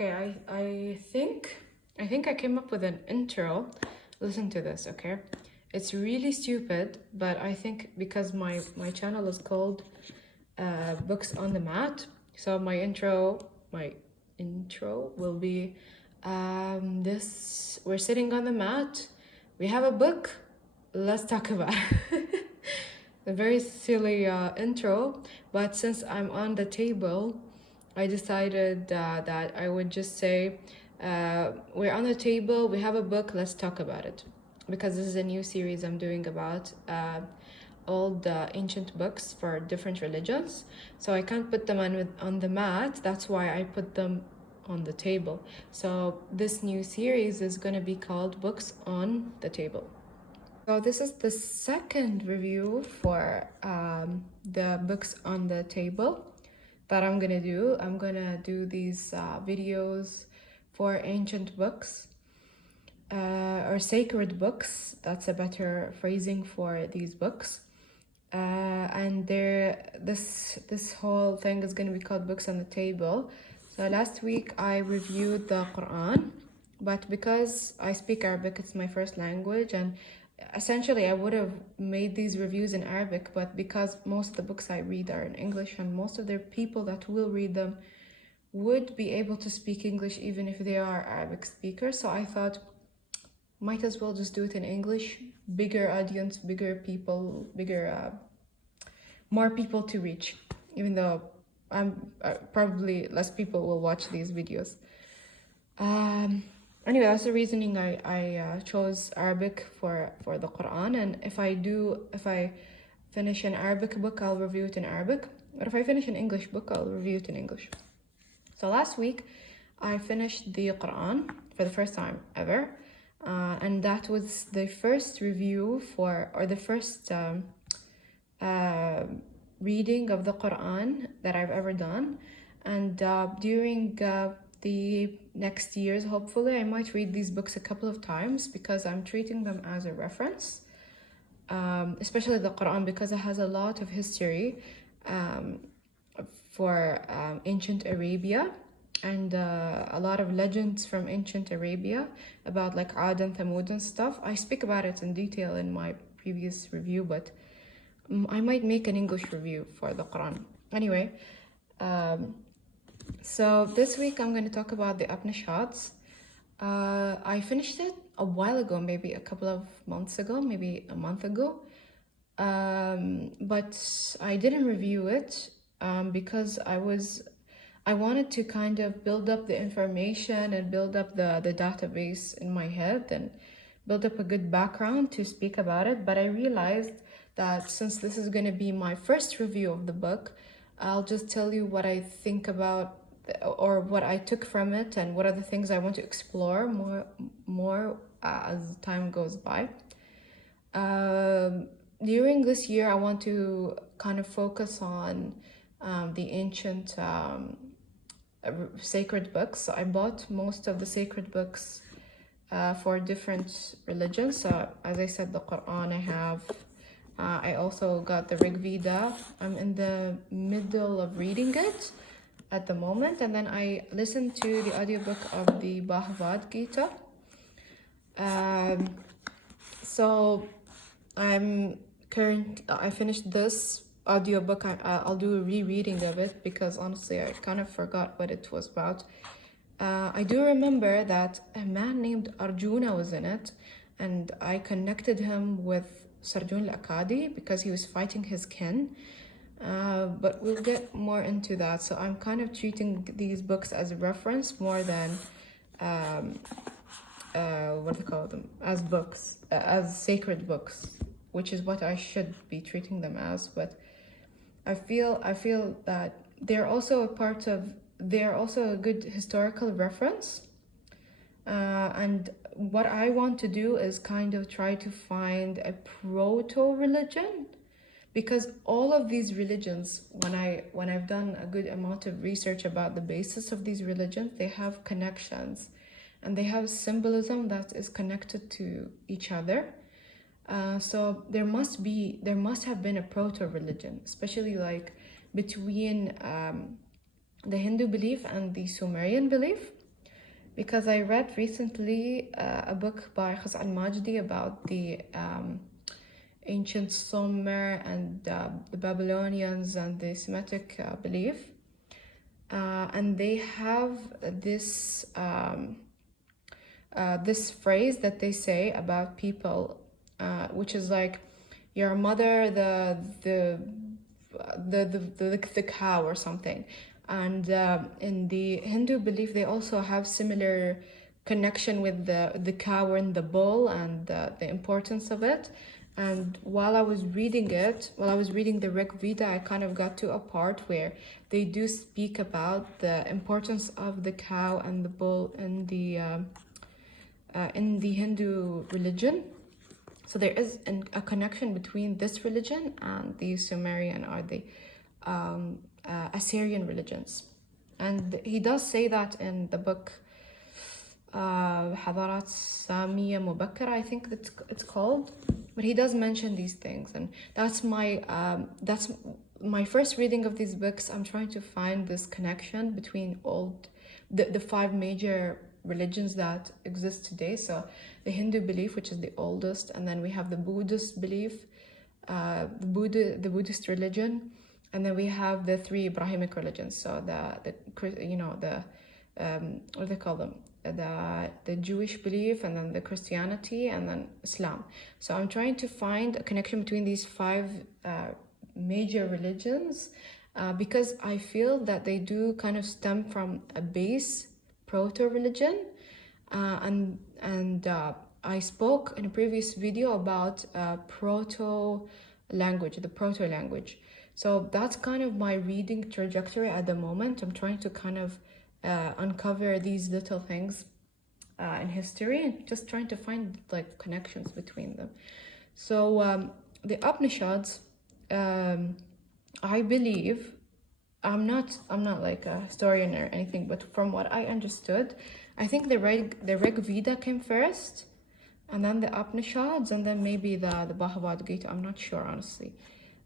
Okay, I think I came up with an intro. Listen to this, okay? It's really stupid, but I think because my channel is called Books on the Mat, so my intro will be this: we're sitting on the mat, we have a book, let's talk about it. A very silly intro, but since I'm on the table, I decided that I would just say, we're on the table, we have a book, let's talk about it. Because this is a new series I'm doing about all the ancient books for different religions. So I can't put them on the mat, that's why I put them on the table. So this new series is going to be called Books on the Table. So this is the second review for the books on the table that I'm gonna do. I'm gonna do these videos for ancient books or sacred books. That's a better phrasing for these books. And this whole thing is gonna be called Books on the Table. So last week I reviewed the Quran, but because I speak Arabic, it's my first language, and essentially I would have made these reviews in Arabic, but because most of the books I read are in English and most of the people that will read them would be able to speak English even if they are Arabic speakers, so I thought might as well just do it in English. Bigger audience, bigger people, more people to reach, even though I'm probably less people will watch these videos. Anyway, that's the reasoning I chose Arabic for the Quran. And if I finish an Arabic book, I'll review it in Arabic. But if I finish an English book, I'll review it in English. So last week, I finished the Quran for the first time ever. And that was the first review or the first reading of the Quran that I've ever done. And during the next years, hopefully, I might read these books a couple of times because I'm treating them as a reference, especially the Quran, because it has a lot of history for ancient Arabia and a lot of legends from ancient Arabia about like Ad and Thamud and stuff. I speak about it in detail in my previous review, but I might make an English review for the Quran. Anyway, so this week I'm going to talk about the Upanishads. I finished it a while ago, maybe a couple of months ago, maybe a month ago. But I didn't review it because I wanted to kind of build up the information and build up the database in my head and build up a good background to speak about it. But I realized that since this is going to be my first review of the book, I'll just tell you what I think about or what I took from it and what are the things I want to explore more as time goes by. During this year, I want to kind of focus on the ancient sacred books. So I bought most of the sacred books for different religions. So as I said, the Quran I have. I also got the Rig Veda. I'm in the middle of reading it at the moment. And then I listened to the audiobook of the Bhagavad Gita. So I finished this audiobook. I'll do a rereading of it because honestly I kind of forgot what it was about. I do remember that a man named Arjuna was in it, and I connected him with Sarjun al-Akadi because he was fighting his kin. But we'll get more into that. So I'm kind of treating these books as a reference more than what do you call them, as books, as sacred books, which is what I should be treating them as. But I feel that they're also a good historical reference. And what I want to do is kind of try to find a proto-religion, because all of these religions, when I've done a good amount of research about the basis of these religions, they have connections and they have symbolism that is connected to each other. So there must have been a proto-religion, especially like between the Hindu belief and the Sumerian belief. because I read recently a book by Khaz al-Majdi about the ancient Sumer and the Babylonians and the Semitic belief. And they have this phrase that they say about people, which is like your mother, the cow or something. And in the Hindu belief, they also have similar connection with the cow and the bull and the importance of it. And while I was reading the Rig Veda, I kind of got to a part where they do speak about the importance of the cow and the bull in the Hindu religion. So there is a connection between this religion and the Sumerian or the Assyrian religions. And he does say that in the book Hadarat Samiya Mubakkara, I think it's called. But he does mention these things, and that's my first reading of these books. I'm trying to find this connection between the five major religions that exist today. So the Hindu belief, which is the oldest, and then we have the Buddhist belief, the Buddhist religion, and then we have the three Abrahamic religions. So what do they call them? The Jewish belief, and then the Christianity, and then Islam. So I'm trying to find a connection between these five major religions because I feel that they do kind of stem from a base proto-religion, and I spoke in a previous video about proto-language, the proto-language. So that's kind of my reading trajectory at the moment. I'm trying to kind of uncover these little things in history and just trying to find like connections between them. So the Upanishads, I believe, I'm not like a historian or anything, but from what I understood, I think the Rig Veda came first, and then the Upanishads, and then maybe the Bhagavad Gita. I'm not sure, honestly.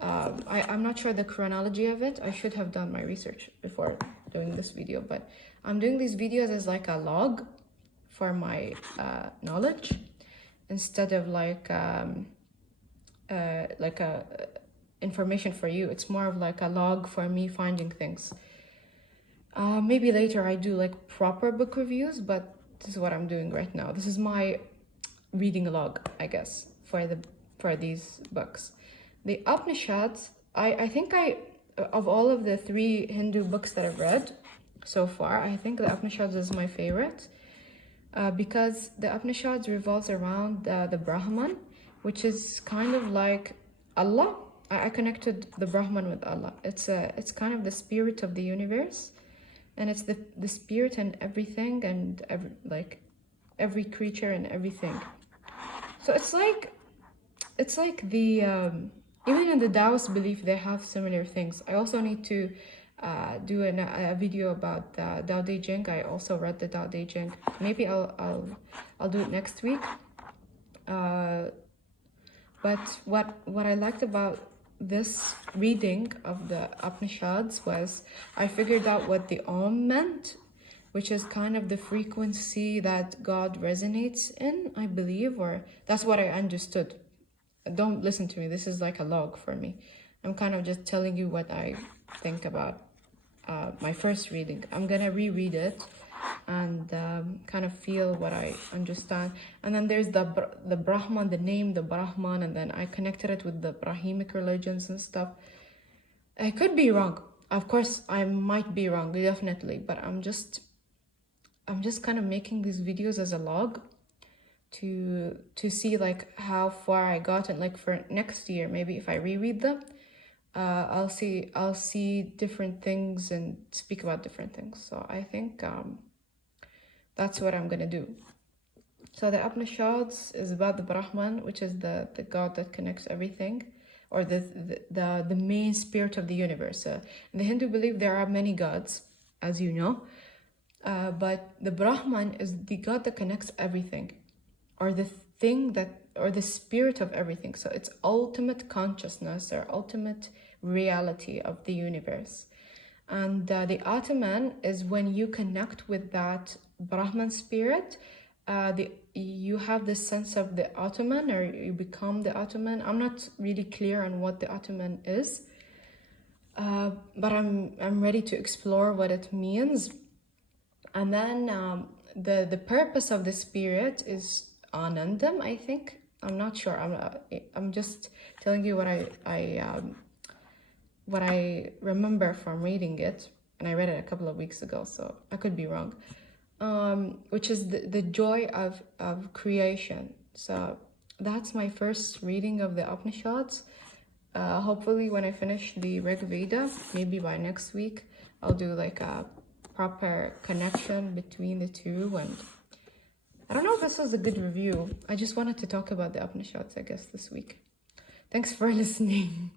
I'm not sure the chronology of it. I should have done my research before doing this video, but I'm doing these videos as like a log for my knowledge, instead of like a information for you. It's more of like a log for me finding things. Maybe later I do like proper book reviews, but this is what I'm doing right now. This is my reading log, I guess, for these books. The Upanishads, I think of all of the three Hindu books that I've read so far, I think the Upanishads is my favorite because the Upanishads revolves around the Brahman, which is kind of like Allah. I connected the Brahman with Allah. It's kind of the spirit of the universe, and it's the spirit in everything and every creature and everything. So it's like the even in the Taoist belief, they have similar things. I also need to do a video about the Tao Te Ching. I also read the Tao Te Ching. Maybe I'll do it next week. But what I liked about this reading of the Upanishads was I figured out what the Om meant, which is kind of the frequency that God resonates in, I believe, or that's what I understood. Don't listen to me. This is like a log for me. I'm kind of just telling you what I think about my first reading. I'm gonna reread it and kind of feel what I understand. And then there's the Brahman, the name, the Brahman, and then I connected it with the Brahimic religions and stuff. I could be wrong. Of course, I might be wrong, definitely. But I'm just kind of making these videos as a log to see like how far I got, and like for next year, maybe if I reread them, I'll see different things and speak about different things. So I think that's what I'm gonna do. So the Upanishads is about the Brahman, which is the God that connects everything, or the main spirit of the universe. In the Hindu belief, there are many gods, as you know, but the Brahman is the God that connects everything, or the spirit of everything. So it's ultimate consciousness or ultimate reality of the universe. And the Atman is when you connect with that Brahman spirit. You have this sense of the Atman, or you become the Atman. I'm not really clear on what the Atman is, but I'm ready to explore what it means. And then the purpose of the spirit is Anandam, I think. I'm not sure. I'm just telling you what I remember from reading it, and I read it a couple of weeks ago, so I could be wrong. Which is the joy of creation. So that's my first reading of the Upanishads. Hopefully when I finish the Rig Veda, maybe by next week, I'll do like a proper connection between the two. And I don't know if this was a good review. I just wanted to talk about the Upanishads, I guess, this week. Thanks for listening.